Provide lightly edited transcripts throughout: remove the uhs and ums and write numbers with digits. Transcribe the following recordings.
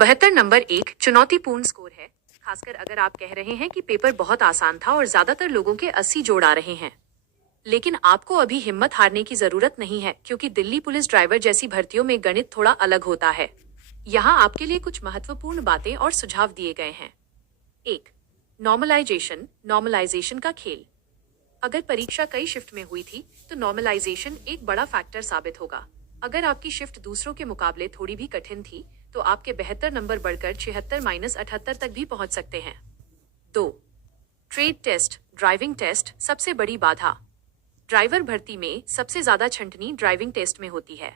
72 number एक चुनौतीपूर्ण score है, खासकर अगर आप कह रहे हैं कि पेपर बहुत आसान था और ज्यादातर लोगों के 80 जोड़ आ रहे हैं। लेकिन आपको अभी हिम्मत हारने की जरूरत नहीं है, क्योंकि दिल्ली पुलिस ड्राइवर जैसी भर्तियों में गणित थोड़ा अलग होता है। यहाँ आपके लिए कुछ महत्वपूर्ण बातें और सुझाव दिए गए हैं। 1. नॉर्मलाइजेशन का खेल। अगर परीक्षा कई शिफ्ट में हुई थी तो नॉर्मलाइजेशन एक बड़ा फैक्टर साबित होगा। अगर आपकी शिफ्ट दूसरों के मुकाबले थोड़ी भी कठिन थी तो आपके 72 नंबर बढ़कर 76-78 तक भी पहुंच सकते हैं। 2. ट्रेड टेस्ट, ड्राइविंग टेस्ट सबसे बड़ी बाधा। ड्राइवर भर्ती में सबसे ज्यादा छंटनी ड्राइविंग टेस्ट में होती है।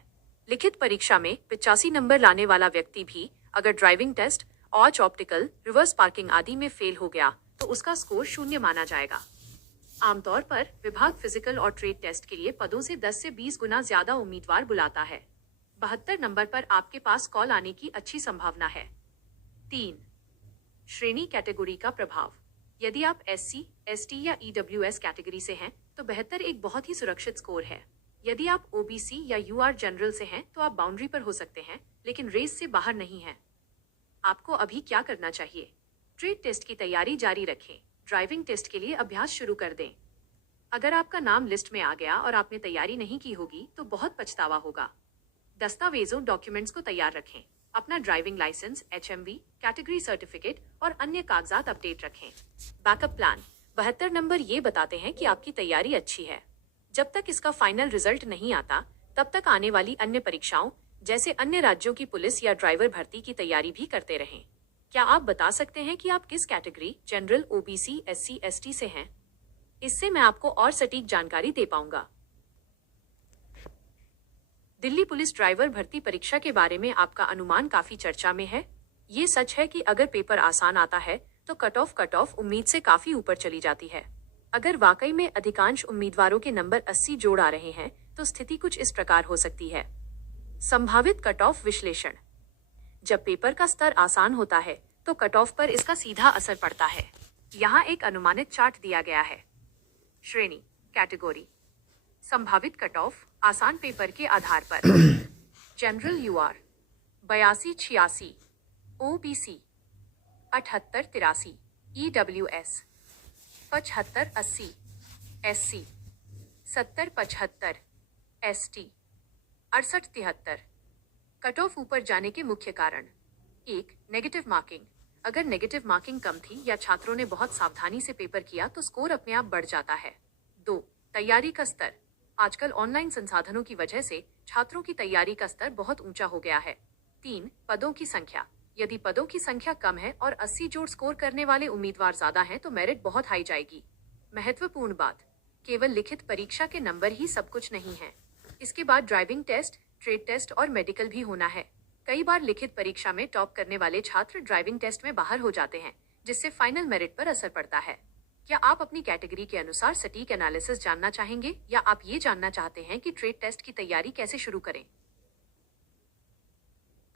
लिखित परीक्षा में 85 नंबर लाने वाला व्यक्ति भी अगर ड्राइविंग टेस्ट, ऑच ऑप्टिकल, रिवर्स पार्किंग आदि में फेल हो गया तो उसका स्कोर 0 माना जाएगा। आमतौर पर विभाग फिजिकल और ट्रेड टेस्ट के लिए पदों से 10 से 20 गुना ज्यादा उम्मीदवार बुलाता है। 72 नंबर पर आपके पास कॉल आने की अच्छी संभावना है। 3. श्रेणी कैटेगरी का प्रभाव। यदि आप SC, ST या EWS कैटेगरी से हैं तो 72 एक बहुत ही सुरक्षित स्कोर है। यदि आप OBC या UR जनरल से हैं तो आप बाउंड्री पर हो सकते हैं, लेकिन रेस से बाहर नहीं हैं। आपको अभी क्या करना चाहिए? ट्रेड टेस्ट की तैयारी जारी रखें, ड्राइविंग टेस्ट के लिए अभ्यास शुरू कर दें। अगर आपका नाम लिस्ट में आ गया और आपने तैयारी नहीं की होगी तो बहुत पछतावा होगा। दस्तावेजों, डॉक्यूमेंट्स को तैयार रखें। अपना driving licence, HMV, category certificate और अन्य कागजात अपडेट रखें। Backup plan. 72 नंबर ये बताते हैं कि आपकी तैयारी अच्छी है। जब तक इसका फाइनल रिजल्ट नहीं आता तब तक आने वाली अन्य परीक्षाओं जैसे अन्य राज्यों की पुलिस या ड्राइवर भर्ती की तैयारी भी करते रहें। क्या आप बता सकते हैं कि आप किस category, general, OBC, SC, ST से हैं? इससे मैं आपको और सटीक जानकारी दे पाऊंगा। दिल्ली पुलिस ड्राइवर भर्ती परीक्षा के बारे में आपका अनुमान काफी चर्चा में है। ये सच है कि अगर पेपर आसान आता है तो कट ऑफ उम्मीद से काफी ऊपर चली जाती है। अगर वाकई में अधिकांश उम्मीदवारों के नंबर 80 जोड़ आ रहे हैं तो स्थिति कुछ इस प्रकार हो सकती है। संभावित कट ऑफ विश्लेषण। जब पेपर का स्तर आसान होता है तो कट ऑफ पर इसका सीधा असर पड़ता है। यहाँ एक अनुमानित चार्ट दिया गया है। श्रेणी कैटेगरी। संभावित कट ऑफ आसान पेपर के आधार पर। General UR 82-86, OBC 78-83, EWS 75-80, SC 70-75, ST 68-73। Cut off ऊपर जाने के मुख्य कारण। 1. Negative marking. अगर नेगेटिव मार्किंग कम थी या छात्रों ने बहुत सावधानी से पेपर किया तो स्कोर अपने आप बढ़ जाता है। 2. तैयारी का स्तर। आजकल ऑनलाइन संसाधनों की वजह से छात्रों की तैयारी का स्तर बहुत ऊंचा हो गया है। 3. पदों की संख्या। यदि पदों की संख्या कम है और 80 जोड़ स्कोर करने वाले उम्मीदवार ज्यादा हैं तो मेरिट बहुत हाई जाएगी। महत्वपूर्ण बात, केवल लिखित परीक्षा के नंबर ही सब कुछ नहीं है। इसके बाद ड्राइविंग टेस्ट, ट्रेड टेस्ट और मेडिकल भी होना है। कई बार लिखित परीक्षा में टॉप करने वाले छात्र ड्राइविंग टेस्ट में बाहर हो जाते हैं, जिससे फाइनल मेरिट पर असर पड़ता है। क्या आप अपनी कैटेगरी के अनुसार सटीक एनालिसिस जानना चाहेंगे या आप ये जानना चाहते हैं कि ट्रेड टेस्ट की तैयारी कैसे शुरू करें?